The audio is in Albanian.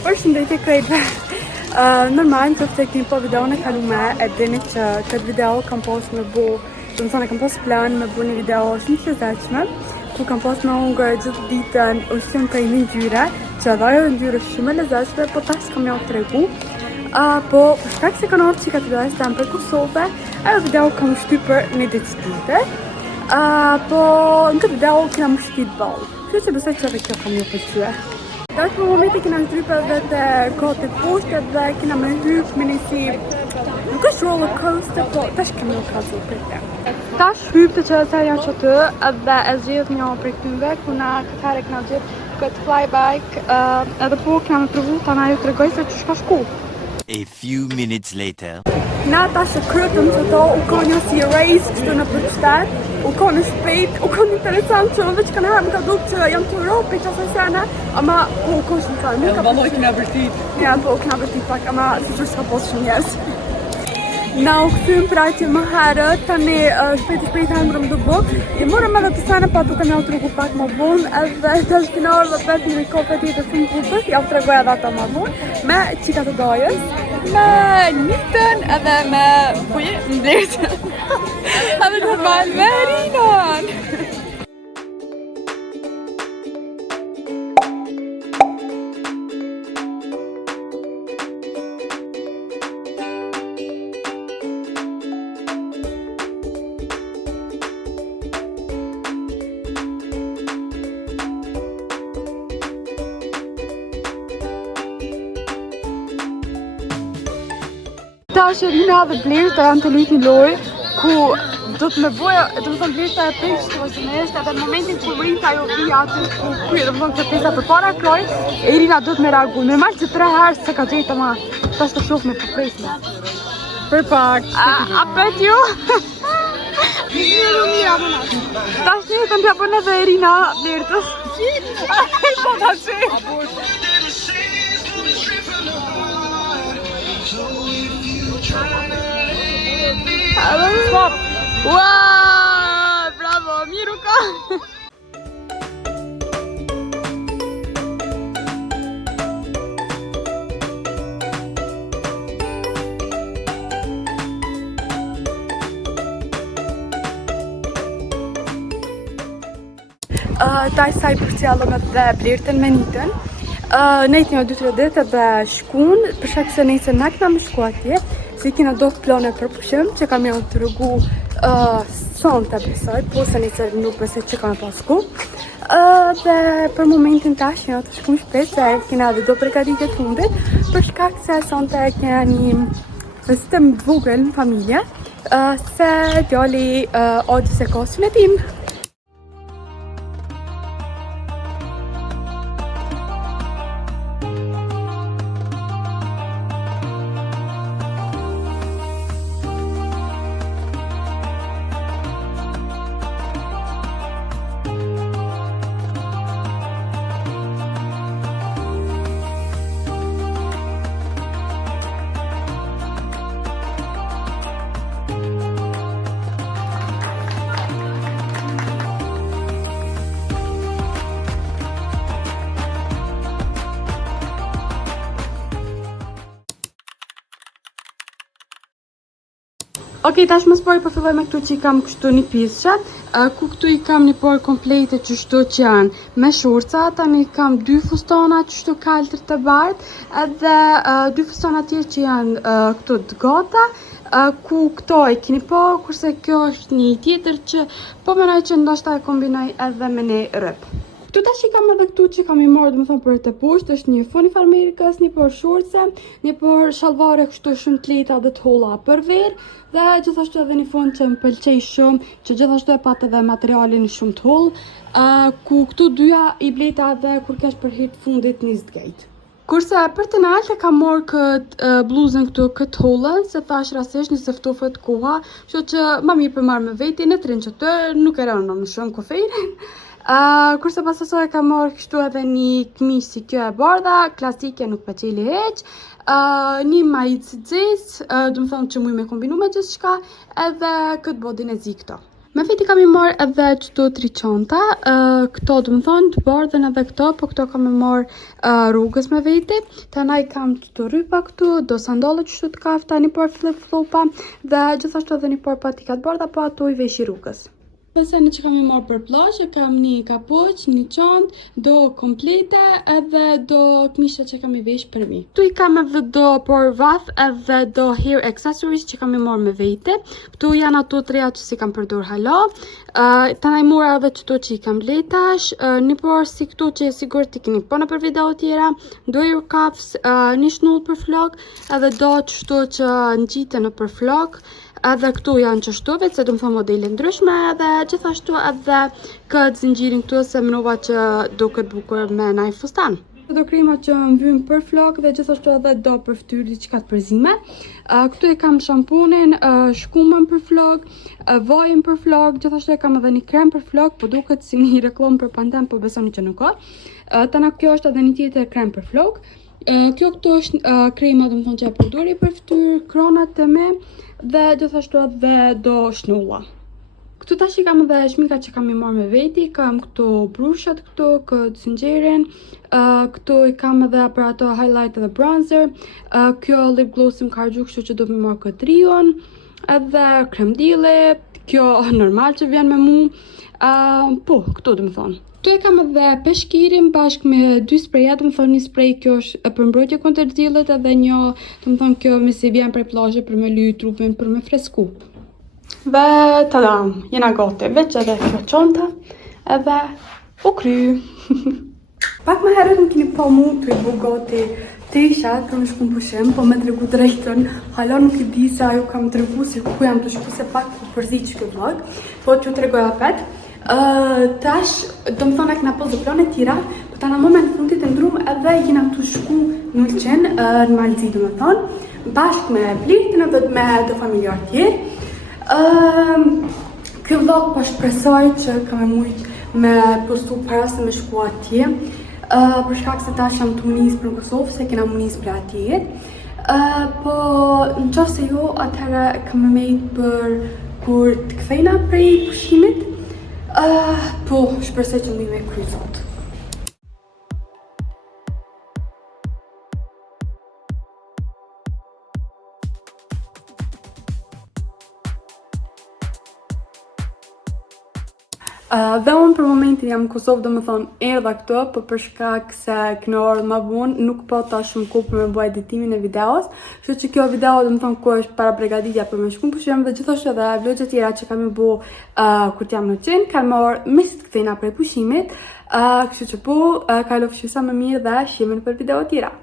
Përshëndetje krejtve. Normal të të keni po videon e kaluar e dini që këtë video kam post me bu, do të thonë kam post plan me bu një video shumë të lezetshme, ku kam post me hungër gjithë ditën ushqim prej një ngjyre, që edhe ajo ngjyrë është shumë e lezetshme, po tash kam ja tregu. Po për shkak se kanë ardhur çika të vështirë stan për Kosovë, ajo video kam shtyr për një ditë tjetër. Po në këtë video kena më shtyt ball. Kështu që besoj që edhe kjo kam ju pëlqyer. Tash për momentin kena ndrype edhe të kote poshtë dhe kena me hyp me një si nuk është roller coaster, po tash kemi u kazu për te. Tash hyp të që se janë që të edhe e zgjidh një për këtyve, ku na këtë herë kena gjithë këtë flybike edhe po kena me provu ta na ju tregoj se që shka shku. A few minutes later. Na tash e krytëm që to u ka një si race kështu në për qytet, u ka në shpejt, u ka në interesant që veç kanë herë më ka duk që jam të Europë që asaj sene, ama u ka shumë fare. Edhe valloj kena vërtit. Ja, po kena vërtit pak, ama si që s'ka posë shumë njerëz. Na u këthym pra që më herët, tani shpejt hangërëm dë buk. I morëm edhe të sene, pa tu kam jau të rrugu pak më vonë, edhe të shkinar dhe vetë një kope tjetër shumë kupës, jau të regoj edhe ata më vonë, me qika të dojës, me njitën edhe me puje, ndërtë, edhe normal me rinon. Tash Rina dhe Blerta janë të luajtë një lojë ku do të me boja, do të thonë Blerta e prekë që të vazhdimisht edhe në momentin ku Rita jo vi aty ku kuj, do të thonë që pesa për para kroj, e Rina do të me reagu. Normal që 3 herë se ka gjejtë ama tash të shoh me përpresme. Për pak. A pet ju? Tash një të mbja përne dhe Rina Blertës. Po ta që? Stop! Wow! Bravo, Miruka! Taj saj përcjallëm edhe Blertën me njitën. Nejtë një 2-3 ditë edhe shkun, për shkak se nejtë se na kena me shku atje, se kena do plane për pushim, që kam janë të rëgu sonte besoj, po se nejtë se nuk besoj që kam pasku. Dhe për momentin tash janë të shku shpes, se kena dhe do përgatitit fundit, për shkak se sonte kena një sistem vogël në familje, se djali odi se kosin e tim. Okej, tash më spori po filloj me këtu që i kam kështu një pisqat, ku këtu i kam një por komplete qështu që janë me shorca, tani kam 2 fustana qështu kaltër të bardhë, edhe 2 fustana tjerë që janë këtu të gata, ku këto e kini po, kurse kjo është një tjetër që po menoj që ndoshta e kombinoj edhe me një rëp. Këtu tash i kam edhe këtu që kam i marrë, do të thonë për të poshtë, është një foni farmerikës, një por shortse, një por shalvare kështu shumë të lehta dhe të holla për verë, dhe gjithashtu edhe një fon që më pëlqej shumë, që gjithashtu e pat edhe materialin shumë të hollë, ku këtu dyja i bleta edhe kur kesh për hir të fundit 20 gate. Kurse për të naltë kam marrë këtë bluzën këtu këtë hollën, se thash rastisht një seftofët koha, kështu që ma mirë për marrë me veti në trin që të nuk e rënë më shumë kofeirin. Kurse pas asoj kam marrë kështu edhe një këmish si kjo e bardha, klasike nuk pa qeli heq, një majicë zez, do më thonë që muj me kombinu me gjithë shka, edhe këtë bodin e zi këto. Me veti kam I marrë edhe qëto 3 çanta, këto do më thonë të bardhen edhe këto, po këto kam I marrë rrugës me veti. Tanaj kam këto rrypa këtu, do sandale qështu të kafta, një par flip-flopa dhe gjithashtu edhe një par patika të bardha, po ato I veshi rrugës. Paseni që kam I marrë për plazh, kam një kapuç, një çantë, do komplete edhe do këmisha që kam I vesh për mi. Tu I kam edhe do për vath edhe do hair accessories që kam I marrë me vete. Këtu janë ato treja që si kam përdor hala. Tanaj mora edhe qëto që I kam letash, një por si këtu që sigur t'i keni po në për video tjera, do ear cuffs, një shnull për flok, edhe do qështu që ngjite në për flok. Edhe këtu janë qështu, veç se du më thonë modele ndryshme edhe gjithashtu edhe këtë zinxhirin këtu se mënova që do këtë bukur me naj fustan. Do krema që mbyjnë për flok dhe gjithashtu edhe do për fytyrë diçka të përzime. Këtu kam shampunin, shkumën për flok, vajin për flok, gjithashtu kam edhe një krem për flok, po duket si një reklam për Pantene, po besoni që nuk ka. Tana kjo është edhe një tjetër krem për flok. Kjo këtu është krema do më thonë që e përdori për fytyrë, kronat e me dhe gjithashtu edhe do shnulla. Këtu tash I kam edhe shmika që kam I marrë me veti, kam këtu brushat këtu, këtë zinxhirin, këtu I kam edhe për ato highlight edhe bronzer, kjo lip gloss më ka rgju, kështu që do më marrë këtë trion, edhe krem dile, kjo normal që vjen me mu, po, këtu do më thonë. Këtu I kam edhe peshkirin bashkë me 2 spreja, do më thonë një sprej kjo është për mbrojtje kundër diellit edhe një, do më thonë kjo me si vjen prej plazhe për me lyj trupin, për me fresku. Dhe tada, jena gati, veç edhe kjo çanta, edhe u kry. Pak më herët më keni pa mu të I bu gati të ishat për më shku në pushim, po me tregu drejtën, hala nuk I di se ajo kam tregu se ku jam të shku se pak përzi që këtë vlog, po që tregoja pet. Tash, do më thonë e këna pozë plane tira, po ta në moment fundit e ndrum edhe jena të shku në Ulqen, në Malzi do më thonë, bashkë me Blirtin edhe me do familjar tjerë. Kjo vlog po shpresoj që kam e mujt me postu para se me shku atje, për shkak se tash jam të munis për Kosovë, se kena munis për atje. Po në qofë se jo, atëherë kam e mejt për kur të kthejna prej pushimit. Po, shpresoj që më kry sot. Dhe unë për momentin jam në Kosovë, do më thonë erdha këto, po për shkak se kënë orë ma bunë, nuk po ta shumë ku për me bëj editimin e videos, kështu që kjo video do më thonë ku është para pregaditja për me shku në pushim dhe gjithashtu edhe vlogjet tjera që kam I bu kur t'jam në qenë, kanë marrë mesit këthejna prej pushimit, kështu që po, kalofshi sa më mirë dhe shimin për video tjera.